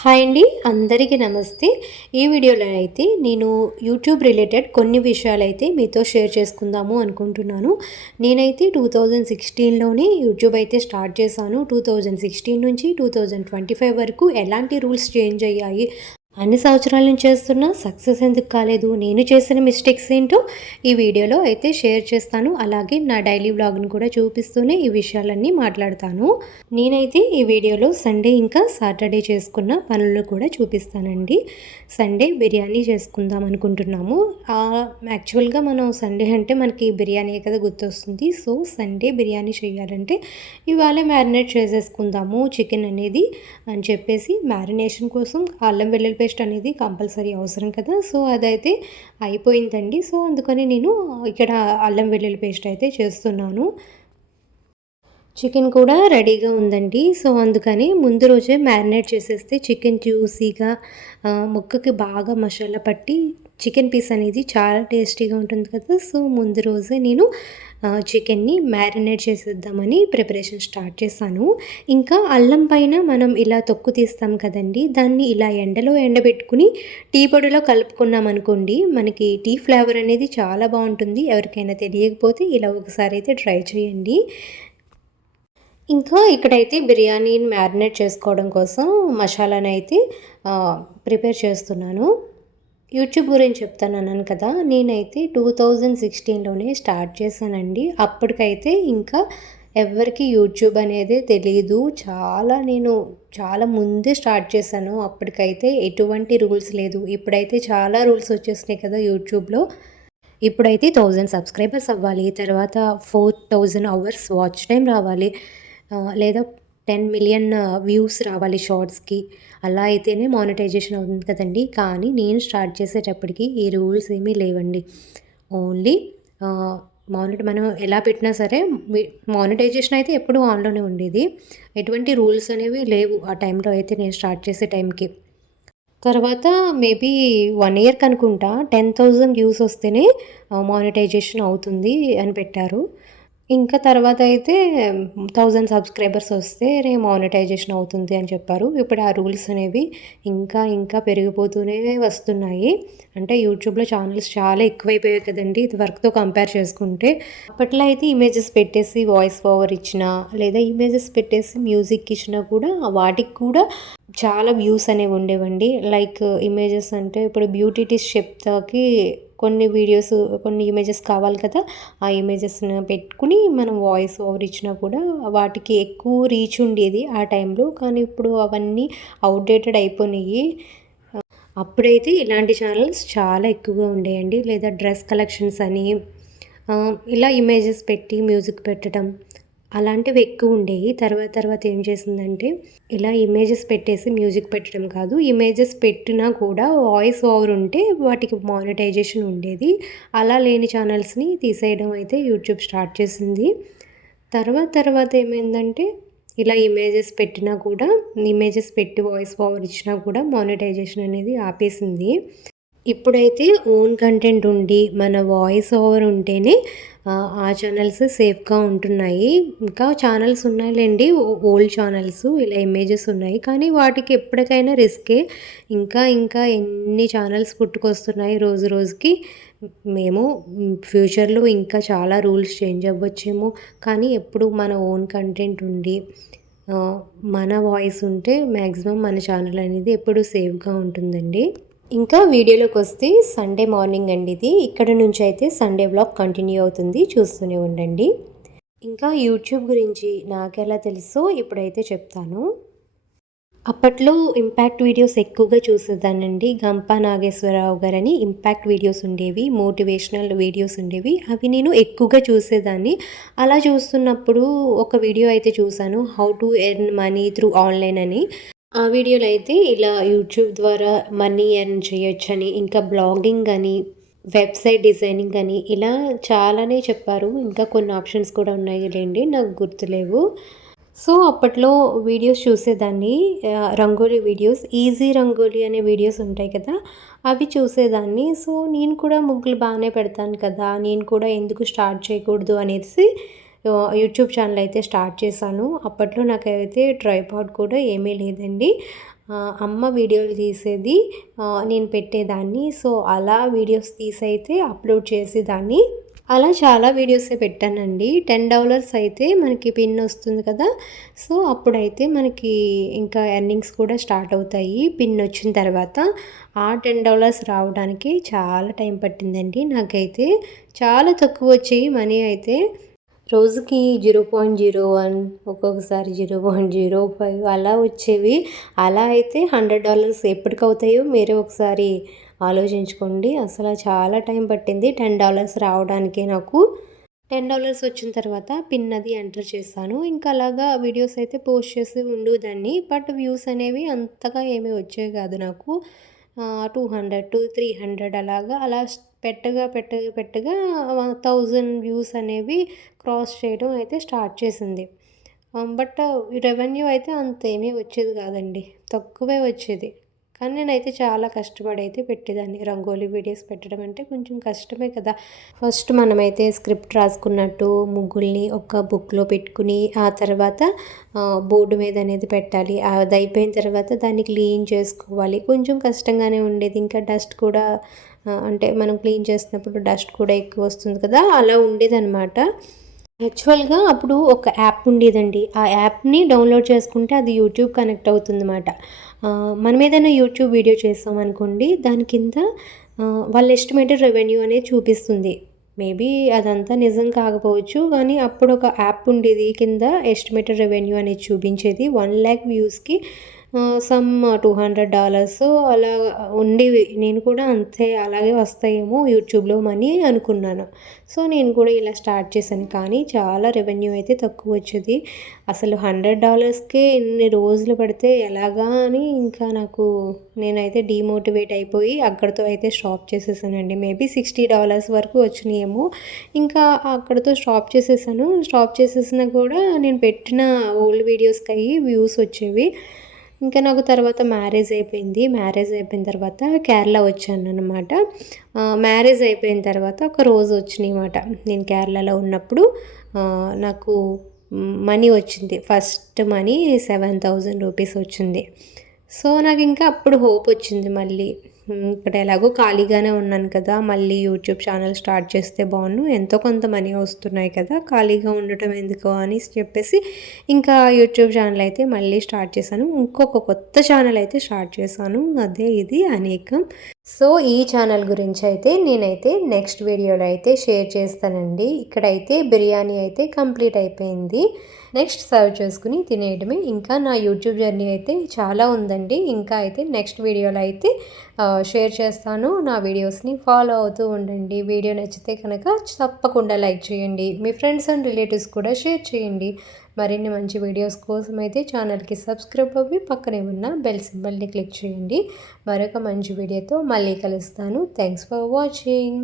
Hi అండి అందరికీ నమస్తే. ఈ వీడియోలో అయితే నేను యూట్యూబ్ రిలేటెడ్ కొన్ని విషయాలు అయితే మీతో షేర్ చేసుకుందాము అనుకుంటున్నాను. నేనైతే టూ థౌజండ్ సిక్స్టీన్లోనే యూట్యూబ్ అయితే స్టార్ట్ చేశాను. టూ థౌజండ్ సిక్స్టీన్ నుంచి టూ థౌజండ్ ట్వంటీ ఫైవ్ వరకు ఎలాంటి రూల్స్ చేంజ్ అయ్యాయి? అన్ని సంవత్సరాల నుంచి చేస్తున్నా సక్సెస్ ఎందుకు కాలేదు? నేను చేసిన మిస్టేక్స్ ఏంటో ఈ వీడియోలో అయితే షేర్ చేస్తాను. అలాగే నా డైలీ వ్లాగ్ని కూడా చూపిస్తూనే ఈ విషయాలన్నీ మాట్లాడతాను. నేనైతే ఈ వీడియోలో సండే ఇంకా సాటర్డే చేసుకున్న పనులను కూడా చూపిస్తానండి. సండే బిర్యానీ చేసుకుందాం అనుకుంటున్నాము. యాక్చువల్గా మనం సండే అంటే మనకి బిర్యానీ కదా గుర్తొస్తుంది. సో సండే బిర్యానీ చేయాలంటే ఇవాళ మ్యారినేట్ చేసేసుకుందాము చికెన్ అనేది అని చెప్పేసి మ్యారినేషన్ కోసం అల్లం వెల్లుల్లి పేస్ట్ అనేది కంపల్సరీ అవసరం కదా. సో అదైతే అయిపోయిందండి. సో అందుకని నేను ఇక్కడ అల్లం వెల్లుల్లి పేస్ట్ అయితే చేస్తున్నాను. చికెన్ కూడా రెడీగా ఉందండి. సో అందుకని ముందు రోజే మ్యారినేట్ చేసేస్తే చికెన్ జ్యూసీగా ముక్కకి బాగా మసాలా పట్టి చికెన్ పీస్ అనేది చాలా టేస్టీగా ఉంటుంది కదా. సో ముందు రోజే నేను చికెన్ని మ్యారినేట్ చేసేద్దామని ప్రిపరేషన్ స్టార్ట్ చేశాను. ఇంకా అల్లం పైన మనం ఇలా తొక్కు తీస్తాం కదండి దాన్ని ఇలా ఎండలో ఎండబెట్టుకుని టీ పొడిలో కలుపుకున్నాం అనుకోండి మనకి టీ ఫ్లేవర్ అనేది చాలా బాగుంటుంది. ఎవరికైనా తెలియకపోతే ఇలా ఒకసారి అయితే ట్రై చేయండి. ఇంకా ఇక్కడైతే బిర్యానీని మ్యారినేట్ చేసుకోవడం కోసం మసాలాని అయితే ప్రిపేర్ చేస్తున్నాను. యూట్యూబ్ గురించి చెప్తాను అన్నాను కదా నేనైతే టూ థౌజండ్ సిక్స్టీన్లోనే స్టార్ట్ చేశానండి. అప్పటికైతే ఇంకా ఎవరికి యూట్యూబ్ అనేది తెలియదు చాలా నేను చాలా ముందే స్టార్ట్ చేశాను. అప్పటికైతే ఎటువంటి రూల్స్ లేదు. ఇప్పుడైతే చాలా రూల్స్ వచ్చేసినాయి కదా యూట్యూబ్లో. ఇప్పుడైతే థౌజండ్ సబ్స్క్రైబర్స్ అవ్వాలి. తర్వాత four thousand hours watch time రావాలి. లేదా టెన్ మిలియన్ వ్యూస్ రావాలి షార్ట్స్కి. అలా అయితేనే మానిటైజేషన్ అవుతుంది కదండి. కానీ నేను స్టార్ట్ చేసేటప్పటికి ఈ రూల్స్ ఏమీ లేవండి. ఓన్లీ మానిట మనం ఎలా పెట్టినా సరే మానిటైజేషన్ అయితే ఎప్పుడూ ఆన్లోనే ఉండేది. ఎటువంటి రూల్స్ అనేవి లేవు ఆ టైంలో అయితే నేను స్టార్ట్ చేసే టైంకి. తర్వాత మేబీ వన్ ఇయర్కి అనుకుంటా టెన్ థౌజండ్ వ్యూస్ వస్తేనే మానిటైజేషన్ అవుతుంది అని పెట్టారు. ఇంకా తర్వాత అయితే థౌజండ్ సబ్స్క్రైబర్స్ వస్తే రే మానిటైజేషన్ అవుతుంది అని చెప్పారు. ఇప్పుడు ఆ రూల్స్ అనేవి ఇంకా ఇంకా పెరిగిపోతూనే వస్తున్నాయి. అంటే యూట్యూబ్లో ఛానల్స్ చాలా ఎక్కువైపోయాయి కదండి. ఇది వర్క్తో కంపేర్ చేసుకుంటే అప్పట్లో అయితే ఇమేజెస్ పెట్టేసి వాయిస్ ఓవర్ ఇచ్చిన లేదా ఇమేజెస్ పెట్టేసి మ్యూజిక్ ఇచ్చినా కూడా వాటికి కూడా చాలా వ్యూస్ అనేవి ఉండేవండి. లైక్ ఇమేజెస్ అంటే ఇప్పుడు బ్యూటీ చెప్తాకి కొన్ని వీడియోస్ కొన్ని ఇమేజెస్ కావాలి కదా ఆ ఇమేజెస్ని పెట్టుకుని మనం వాయిస్ ఓవర్ ఇచ్చినా కూడా వాటికి ఎక్కువ రీచ్ ఉండేది ఆ టైంలో కానీ ఇప్పుడు అవన్నీ అవుట్డేటెడ్ అయిపోయినాయి. అప్పుడైతే ఇలాంటి ఛానల్స్ చాలా ఎక్కువగా ఉండేయండి. లేదా డ్రెస్ కలెక్షన్స్ అని ఇలా ఇమేజెస్ పెట్టి మ్యూజిక్ పెట్టడం అలాంటివి ఎక్కువ ఉండేవి తర్వాత తర్వాత ఏం చేసిందంటే ఇలా ఇమేజెస్ పెట్టేసి మ్యూజిక్ పెట్టడం కాదు. ఇమేజెస్ పెట్టినా కూడా వాయిస్ ఓవర్ ఉంటే వాటికి మానిటైజేషన్ ఉండేది. అలా లేని ఛానల్స్ని తీసేయడం అయితే యూట్యూబ్ స్టార్ట్ చేసింది. తర్వాత తర్వాత ఏమైందంటే ఇలా ఇమేజెస్ పెట్టినా కూడా ఇమేజెస్ పెట్టి వాయిస్ ఓవర్ ఇచ్చినా కూడా మానిటైజేషన్ అనేది ఆపేసింది. ఇప్పుడైతే ఓన్ కంటెంట్ ఉండి మన వాయిస్ ఓవర్ ఉంటేనే ఆ ఛానల్స్ సేఫ్గా ఉంటున్నాయి. ఇంకా ఛానల్స్ ఉన్నాయిలేండి ఓల్డ్ ఛానల్స్ ఇలా ఇమేజెస్ ఉన్నాయి. కానీ వాటికి ఎప్పటికైనా రిస్కే ఇంకా ఇంకా ఎన్ని ఛానల్స్ పుట్టుకొస్తున్నాయి రోజు రోజుకి? మేము ఫ్యూచర్లో ఇంకా చాలా రూల్స్ చేంజ్ అవ్వచ్చేమో. కానీ ఎప్పుడు మన ఓన్ కంటెంట్ ఉండి మన వాయిస్ ఉంటే మ్యాక్సిమం మన ఛానల్ అనేది ఎప్పుడు సేఫ్గా ఉంటుందండి. ఇంకా వీడియోలోకి వస్తే సండే మార్నింగ్ అండి ఇది. ఇక్కడ నుంచి అయితే సండే బ్లాగ్ కంటిన్యూ అవుతుంది. చూస్తూనే ఉండండి. ఇంకా యూట్యూబ్ గురించి నాకెలా తెలుసో ఇప్పుడైతే చెప్తాను. అప్పట్లో ఇంపాక్ట్ వీడియోస్ ఎక్కువగా చూసేదానండి గంప నాగేశ్వరరావు గారని ఇంపాక్ట్ వీడియోస్ ఉండేవి మోటివేషనల్ వీడియోస్ ఉండేవి. అవి నేను ఎక్కువగా చూసేదాన్ని. అలా చూస్తున్నప్పుడు ఒక వీడియో అయితే చూశాను how to earn money through online అని. ఆ వీడియోలో అయితే ఇలా యూట్యూబ్ ద్వారా మనీ ఎర్న్ చేయొచ్చని ఇంకా బ్లాగింగ్ అని వెబ్సైట్ డిజైనింగ్ అని ఇలా చాలానే చెప్పారు. ఇంకా కొన్ని ఆప్షన్స్ కూడా ఉన్నాయి లేండి నాకు గుర్తులేవు. సో అప్పట్లో వీడియోస్ చూసేదాన్ని. రంగోలీ వీడియోస్ ఈజీ రంగోలీ అనే వీడియోస్ ఉంటాయి కదా అవి చూసేదాన్ని. సో నేను కూడా ముగ్గులు బాగానే పెడతాను కదా నేను కూడా ఎందుకు స్టార్ట్ చేయకూడదు అనేసి యూట్యూబ్ ఛానల్ అయితే స్టార్ట్ చేశాను. అప్పట్లో నాకైతే ట్రైపాడ్ కూడా ఏమీ లేదండి. అమ్మ వీడియోలు తీసేది నేను పెట్టేదాన్ని. సో అలా వీడియోస్ తీసి అయితే అప్లోడ్ చేసేదాన్ని. అలా చాలా వీడియోసే పెట్టానండి. టెన్ డాలర్స్ అయితే మనకి పిన్ వస్తుంది కదా. సో అప్పుడైతే మనకి ఇంకా ఎర్నింగ్స్ కూడా స్టార్ట్ అవుతాయి పిన్ వచ్చిన తర్వాత. ఆ టెన్ డాలర్స్ రావడానికి చాలా టైం పట్టిందండి నాకైతే. చాలా తక్కువ వచ్చాయి మనీ అయితే. రోజుకి జీరో పాయింట్ జీరో వన్ ఒక్కొక్కసారి జీరో పాయింట్ జీరో ఫైవ్ అలా వచ్చేవి. అలా అయితే హండ్రెడ్ డాలర్స్ ఎప్పటికవుతాయో మీరే ఒకసారి ఆలోచించుకోండి. అసలు చాలా టైం పట్టింది టెన్ డాలర్స్ రావడానికే నాకు. టెన్ డాలర్స్ వచ్చిన తర్వాత పిన్ అది ఎంటర్ చేశాను ఇంకా అలాగా వీడియోస్ అయితే పోస్ట్ చేసి ఉండేదాన్ని బట్ వ్యూస్ అనేవి అంతగా ఏమీ వచ్చేవి కాదు నాకు. Two hundred to three hundred అలాగా అలా పెట్టగా పెట్టగా పెట్టగా థౌజండ్ వ్యూస్ అనేవి క్రాస్ చేయడం అయితే స్టార్ట్ చేసింది. బట్ రెవెన్యూ అయితే అంత ఏమీ వచ్చేది కాదండి. తక్కువే వచ్చేది. కానీ నేనైతే చాలా కష్టపడి అయితే పెట్టేదాన్ని. రంగోలీ వీడియోస్ పెట్టడం అంటే కొంచెం కష్టమే కదా. ఫస్ట్ మనమైతే స్క్రిప్ట్ రాసుకున్నట్టు ముగ్గుల్ని ఒక బుక్లో పెట్టుకుని ఆ తర్వాత బోర్డు మీద అనేది పెట్టాలి. అది అయిపోయిన తర్వాత దాన్ని క్లీన్ చేసుకోవాలి. కొంచెం కష్టంగానే ఉండేది. ఇంకా డస్ట్ కూడా అంటే మనం క్లీన్ చేసినప్పుడు డస్ట్ కూడా ఎక్కువ వస్తుంది కదా అలా ఉండేదన్నమాట. యాక్చువల్గా అప్పుడు ఒక యాప్ ఉండేదండి. ఆ యాప్ని డౌన్లోడ్ చేసుకుంటే అది యూట్యూబ్ కనెక్ట్ అవుతుందన్నమాట. అనమాట మనం ఏదైనా యూట్యూబ్ వీడియో చేస్తాం అనుకోండి దాని కింద వాళ్ళ ఎస్టిమేటెడ్ రెవెన్యూ అనేది చూపిస్తుంది. మేబీ అదంతా నిజం కాకపోవచ్చు కానీ అప్పుడు ఒక యాప్ ఉండేది కింద ఎస్టిమేటెడ్ రెవెన్యూ అనేది చూపించేది. వన్ ల్యాక్ వ్యూస్కి సమ్ టూ హండ్రెడ్ డాలర్స్ అలా ఉండేవి నేను కూడా అంతే అలాగే వస్తాయేమో యూట్యూబ్లో మనీ అనుకున్నాను. సో నేను కూడా ఇలా స్టార్ట్ చేశాను. కానీ చాలా రెవెన్యూ అయితే తక్కువ వచ్చేది. అసలు హండ్రెడ్ డాలర్స్కే ఇన్ని రోజులు పడితే ఎలాగా అని ఇంకా నాకు నేనైతే డీమోటివేట్ అయిపోయి అక్కడితో అయితే స్టాప్ చేసేసానండి. మేబీ సిక్స్టీ డాలర్స్ వరకు వచ్చినాయేమో. ఇంకా అక్కడితో స్టాప్ చేసేసాను. స్టాప్ చేసేసినా కూడా నేను పెట్టిన ఓల్డ్ వీడియోస్కి అయ్యి వ్యూస్ వచ్చేవి. ఇంకా నాకు తర్వాత మ్యారేజ్ అయిపోయింది. మ్యారేజ్ అయిపోయిన తర్వాత కేరళ వచ్చాను అనమాట మ్యారేజ్ అయిపోయిన తర్వాత ఒక రోజు వచ్చినాయి అనమాట నేను కేరళలో ఉన్నప్పుడు నాకు మనీ వచ్చింది. First money seven thousand rupees వచ్చింది. సో నాకు ఇంకా అప్పుడు హోప్ వచ్చింది మళ్ళీ. ఇక్కడ ఎలాగో ఖాళీగానే ఉన్నాను కదా మళ్ళీ యూట్యూబ్ ఛానల్ స్టార్ట్ చేస్తే బాగుండు. ఎంతో కొంత మనీ వస్తున్నాయి కదా ఖాళీగా ఉండటం ఎందుకు అని చెప్పేసి ఇంకా యూట్యూబ్ ఛానల్ అయితే మళ్ళీ స్టార్ట్ చేశాను. ఇంకొక కొత్త ఛానల్ అయితే స్టార్ట్ చేశాను. అదే ఇది అనేకం. సో ఈ ఛానల్ గురించి అయితే నేనైతే నెక్స్ట్ వీడియోలో అయితే షేర్ చేస్తానండి. ఇక్కడైతే బిర్యానీ అయితే కంప్లీట్ అయిపోయింది. నెక్స్ట్ సర్వ్ చేసుకుని తినేయడమే. ఇంకా నా యూట్యూబ్ జర్నీ అయితే చాలా ఉందండి. ఇంకా అయితే నెక్స్ట్ వీడియోలో అయితే షేర్ చేస్తాను. నా వీడియోస్ని ఫాలో అవుతూ ఉండండి. వీడియో నచ్చితే కనుక తప్పకుండా లైక్ చేయండి. మీ ఫ్రెండ్స్ అండ్ రిలేటివ్స్ కూడా షేర్ చేయండి. మరిన్ని మంచి వీడియోస్ కోసం అయితే ఛానల్కి సబ్స్క్రైబ్ అవ్వి పక్కనే ఉన్న బెల్ సింబల్ని క్లిక్ చేయండి. మరొక మంచి వీడియోతో మళ్ళీ కలుస్తాను. Thanks for watching